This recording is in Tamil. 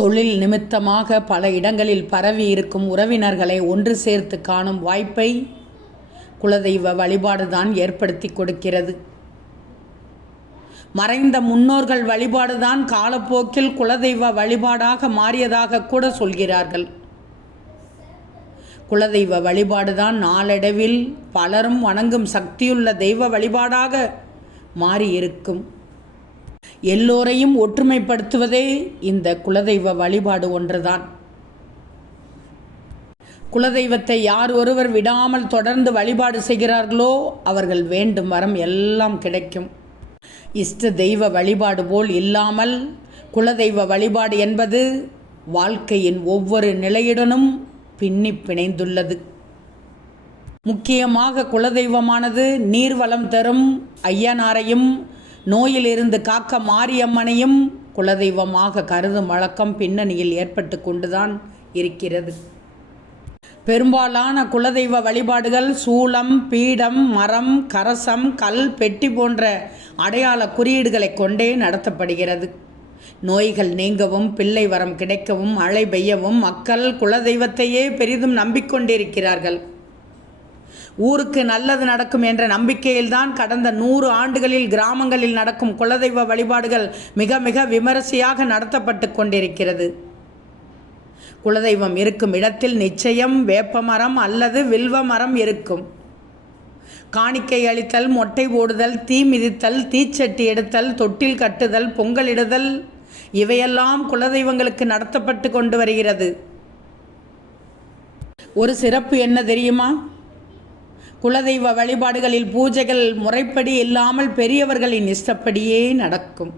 தொழில் நிமித்தமாக பல இடங்களில் பரவி இருக்கும் உறவினர்களை ஒன்று சேர்த்து காணும் வாய்ப்பை குலதெய்வ வழிபாடுதான் ஏற்படுத்தி கொடுக்கிறது. மறைந்த முன்னோர்கள் வழிபாடுதான் காலப்போக்கில் குலதெய்வ வழிபாடாக மாறியதாக கூட சொல்கிறார்கள். குலதெய்வ வழிபாடுதான் நாளடைவில் பலரும் வணங்கும் சக்தியுள்ள தெய்வ வழிபாடாக மாறியிருக்கும். எல்லோரையும் ஒற்றுமைப்படுத்துவதே இந்த குலதெய்வ வழிபாடு ஒன்றுதான். குலதெய்வத்தை யார் ஒருவர் விடாமல் தொடர்ந்து வழிபாடு செய்கிறார்களோ அவர்கள் வேண்டும் வரம் எல்லாம் கிடைக்கும். இஷ்ட தெய்வ வழிபாடு போல் இல்லாமல் குலதெய்வ வழிபாடு என்பது வாழ்க்கையின் ஒவ்வொரு நிலையுடனும் பின்னி பிணைந்துள்ளது. முக்கியமாக குலதெய்வமானது நீர்வளம் தரும் ஐயனாரையும் நோயிலிருந்து காக்க மாரியம்மனையும் குலதெய்வமாக கருதும் வழக்கம் பின்னணியில் ஏற்பட்டு கொண்டுதான் இருக்கிறது. பெரும்பாலான குலதெய்வ வழிபாடுகள் சூலம், பீடம், மரம், கரசம், கல், பெட்டி போன்ற அடையாள குறியீடுகளை கொண்டே நடத்தப்படுகிறது. நோய்கள் நீங்கவும் பிள்ளை வரம் கிடைக்கவும் மழை பெய்யவும் மக்கள் குலதெய்வத்தையே பெரிதும் நம்பிக்கொண்டிருக்கிறார்கள். ஊருக்கு நல்லது நடக்கும் என்ற நம்பிக்கையில்தான் கடந்த 100 ஆண்டுகளில் கிராமங்களில் நடக்கும் குலதெய்வ வழிபாடுகள் மிக மிக விமரிசையாக நடத்தப்பட்டு கொண்டிருக்கிறது. குலதெய்வம் இருக்கும் இடத்தில் நிச்சயம் வேப்பமரம் அல்லது வில்வ மரம் இருக்கும். காணிக்கை அளித்தல், மொட்டை போடுதல், தீ மிதித்தல், தீச்சட்டி எடுத்தல், தொட்டில் கட்டுதல், பொங்கலிடுதல் இவையெல்லாம் குலதெய்வங்களுக்கு நடத்தப்பட்டு கொண்டு வருகிறது. ஒரு சிறப்பு என்ன தெரியுமா? குலதெய்வ வழிபாடுகளில் பூஜைகள் முறைப்படி இல்லாமல் பெரியவர்களின் இஷ்டப்படியே நடக்கும்.